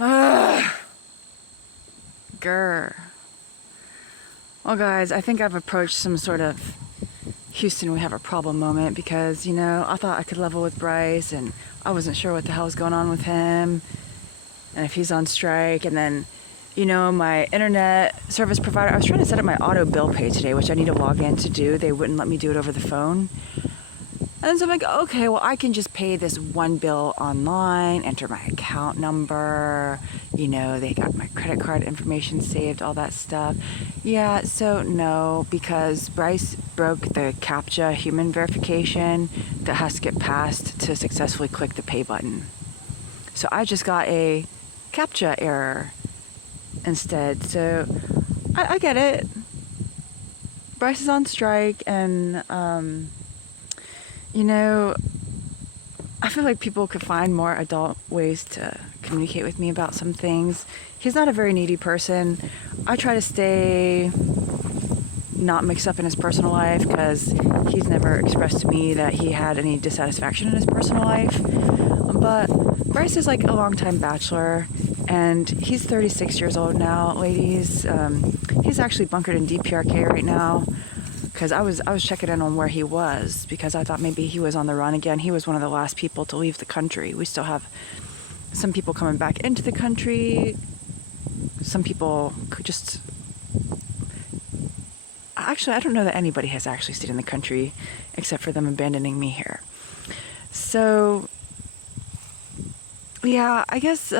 Grr. Well, guys, I think I've approached some sort of Houston, we have a problem moment because, I thought I could level with Bryce and I wasn't sure what the hell was going on with him and if he's on strike. And then, my internet service provider, I was trying to set up my auto bill pay today, which I need to log in to do. They wouldn't let me do it over the phone. And so I'm like, okay, well, I can just pay this one bill online, enter my account number, they got my credit card information saved, all that stuff. Yeah, so no, because Bryce broke the CAPTCHA human verification that has to get passed to successfully click the pay button. So I just got a CAPTCHA error instead. So I get it. Bryce is on strike and, I feel like people could find more adult ways to communicate with me about some things. He's not a very needy person. I try to stay not mixed up in his personal life because he's never expressed to me that he had any dissatisfaction in his personal life. But Bryce is like a longtime bachelor and he's 36 years old now, ladies. He's actually bunkered in DPRK right now. Because I was checking in on where he was because I thought maybe he was on the run again. He was one of the last people to leave the country. We still have some people coming back into the country. Some people could just... Actually, I don't know that anybody has actually stayed in the country except for them abandoning me here. So, yeah, I guess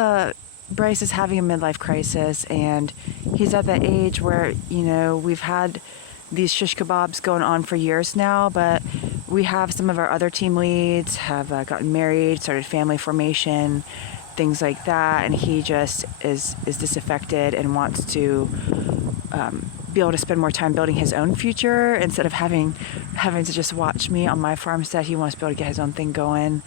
Bryce is having a midlife crisis and he's at that age where, we've had these shish kebabs going on for years now, but we have some of our other team leads have gotten married, started family formation, things like that, and he just is disaffected and wants to be able to spend more time building his own future instead of having to just watch me on my farmstead. He wants to be able to get his own thing going.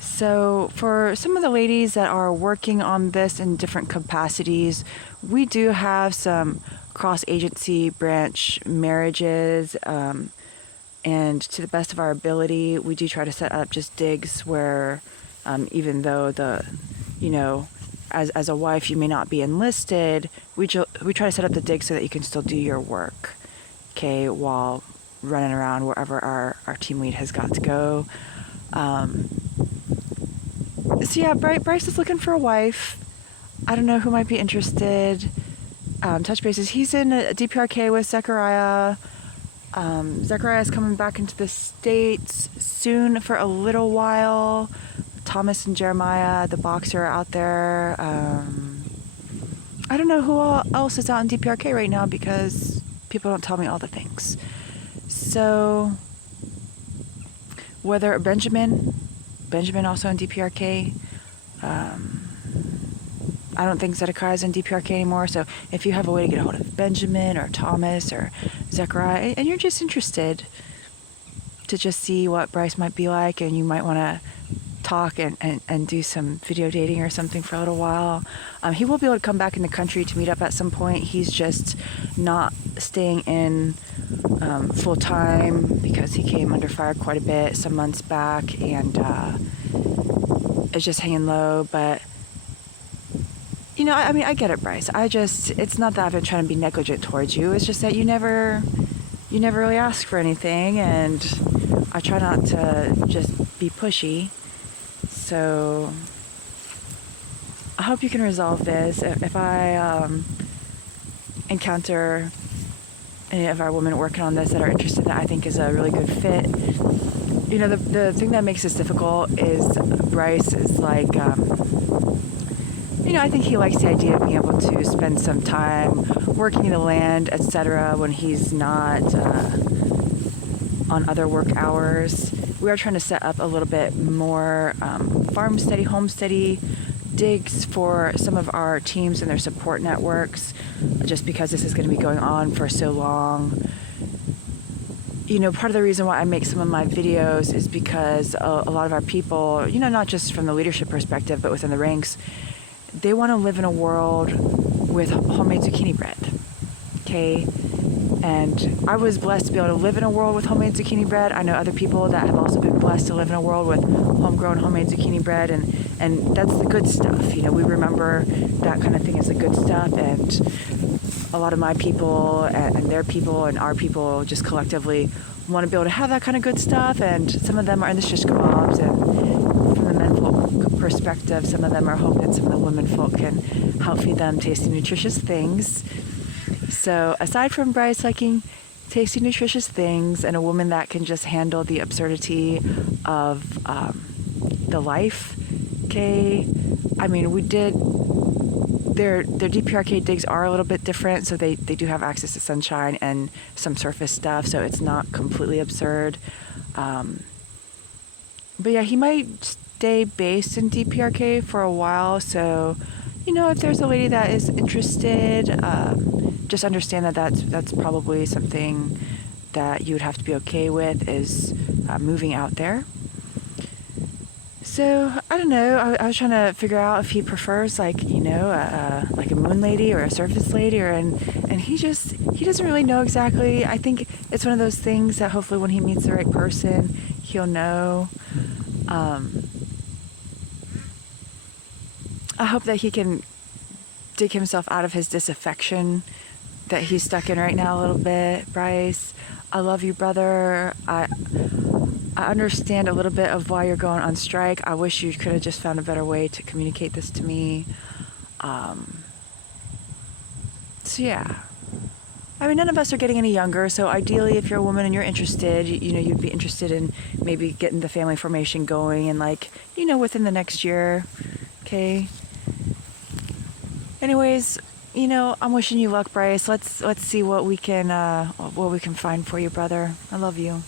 So for some of the ladies that are working on this in different capacities, we do have some cross-agency branch marriages, and to the best of our ability, we do try to set up just digs where, even though as a wife you may not be enlisted, we try to set up the dig so that you can still do your work, okay, while running around wherever our team lead has got to go. So yeah, Bryce is looking for a wife. I don't know who might be interested. Touch bases. He's in a DPRK with Zechariah. Zechariah is coming back into the States soon for a little while. Thomas and Jeremiah, the boxer, are out there. I don't know who else is out in DPRK right now because people don't tell me all the things. So, whether Benjamin also in DPRK. I don't think Zedekiah is in DPRK anymore, so if you have a way to get a hold of Benjamin or Thomas or Zechariah, and you're just interested to just see what Bryce might be like, and you might want to talk and do some video dating or something for a little while, he will be able to come back in the country to meet up at some point. He's just not staying in full-time because he came under fire quite a bit some months back, and is just hanging low, but I get it, Bryce. It's not that I've been trying to be negligent towards you. It's just that you never really ask for anything, and I try not to just be pushy. So I hope you can resolve this. If I encounter any of our women working on this that are interested, that I think is a really good fit. The thing that makes this difficult is Bryce is like, I think he likes the idea of being able to spend some time working in the land, etc., when he's not on other work hours. We are trying to set up a little bit more farmsteady, homesteady digs for some of our teams and their support networks, just because this is going to be going on for so long. Part of the reason why I make some of my videos is because a lot of our people, not just from the leadership perspective, but within the ranks, they want to live in a world with homemade zucchini bread, okay? And I was blessed to be able to live in a world with homemade zucchini bread. I know other people that have also been blessed to live in a world with homegrown homemade zucchini bread, and And that's the good stuff. You know, we remember that kind of thing as the good stuff, and a lot of my people and their people and our people just collectively want to be able to have that kind of good stuff, and some of them are in the shish kebabs, and from the men folk perspective, some of them are hoping some of the women folk can help feed them tasty, nutritious things. So aside from Bryce liking tasty, nutritious things and a woman that can just handle the absurdity of the life, okay, I mean, we did, their DPRK digs are a little bit different, so they do have access to sunshine and some surface stuff, so it's not completely absurd. But yeah, he might stay based in DPRK for a while, so, you know, if there's a lady that is interested, just understand that that's probably something that you would have to be okay with, is moving out there. So, I don't know, I was trying to figure out if he prefers, like, you know, like a moon lady or a surface lady, and he doesn't really know exactly. I think it's one of those things that hopefully when he meets the right person, he'll know. I hope that he can dig himself out of his disaffection that he's stuck in right now a little bit. Bryce, I love you, brother. I understand a little bit of why you're going on strike. I wish you could have just found a better way to communicate this to me. So yeah. I mean, none of us are getting any younger, so ideally if you're a woman and you're interested, you know, you'd be interested in maybe getting the family formation going and, like, you know, within the next year, okay? Anyways, you know, I'm wishing you luck, Bryce. Let's see what we can find for you, brother. I love you.